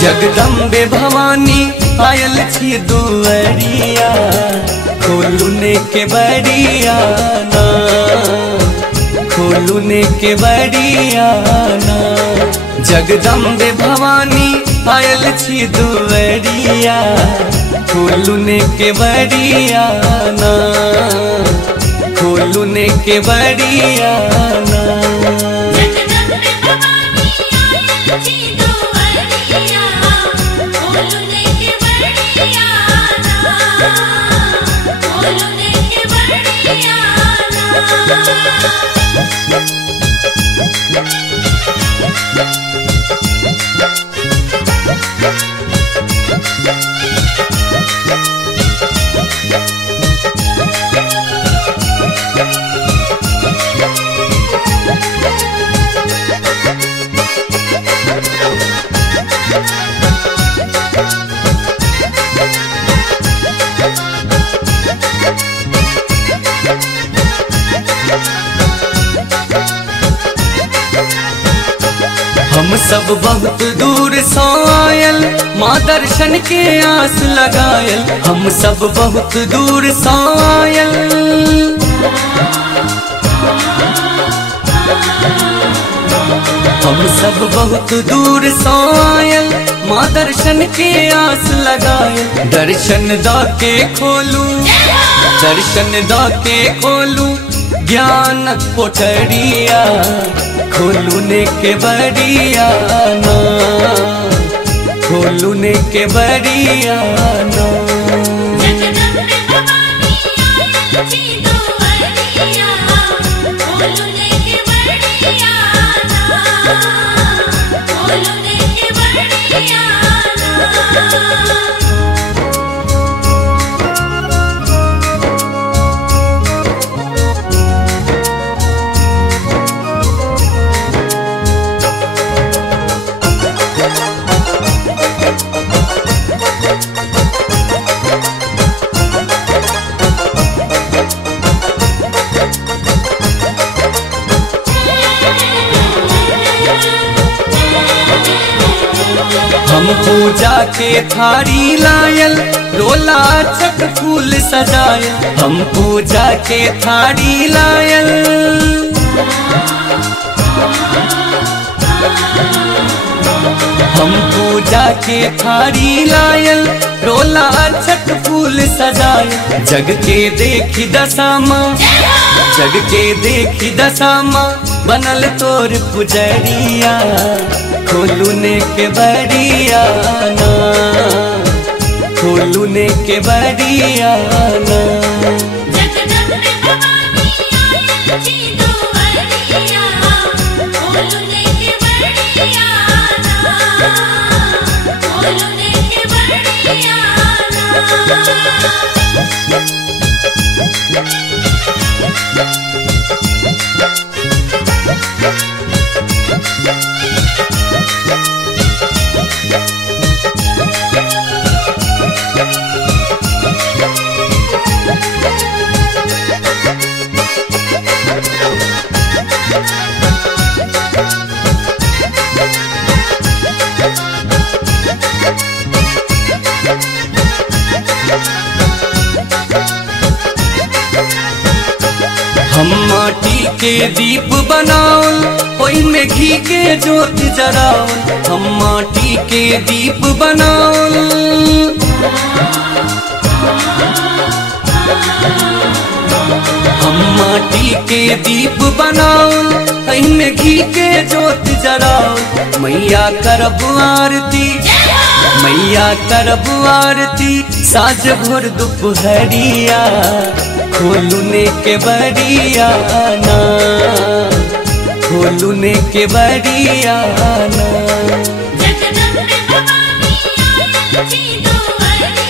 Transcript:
जगदम्बे भवानी आयल छी दुअरिया, खोलुने के बड़िया ना, खोलुने के बड़िया ना। जगदम्बे भवानी आयल छी दुअरिया, खोलुने के बड़िया ना, खोलुने के बड़िया ना। हम सब बहुत दूर से आयल, माँ दर्शन के आस लगायल। हम सब बहुत दूर से आयल, हम सब बहुत दूर से आयल, माँ दर्शन के आस लगायल। दर्शन दा के खोलू, दर्शन दा के खोलू ज्ञान कोठरिया, खोलुने के बड़िया ना, खोलुने के बड़िया ना। हम पूजा के थारी लायल, रोला छक फूल सजायल। हम पूजा के थारी लायल, हम पूजा के थारी लायल, रोला छक फूल सजायल। जग के देखी दशामा, जग के देखी दशामा, बनल तोर पुजरिया, खोलुने के बड़िया ना, खोलुने के बड़िया ना। हम माटी के दीप बनाओ, ओई में घी के ज्योत जराओ। हम माटी के दीप बनाओ, हम माटी के दीप बनाओ, ओई में घी के ज्योत जराओ। मैया करब आरती, मैया करब आरती, साँझ भोर दुपहरिया, खोलुने के बड़िया ना, खोलुने के बड़िया ना। जगदम्बे भवानी आयल छी दुआरिया।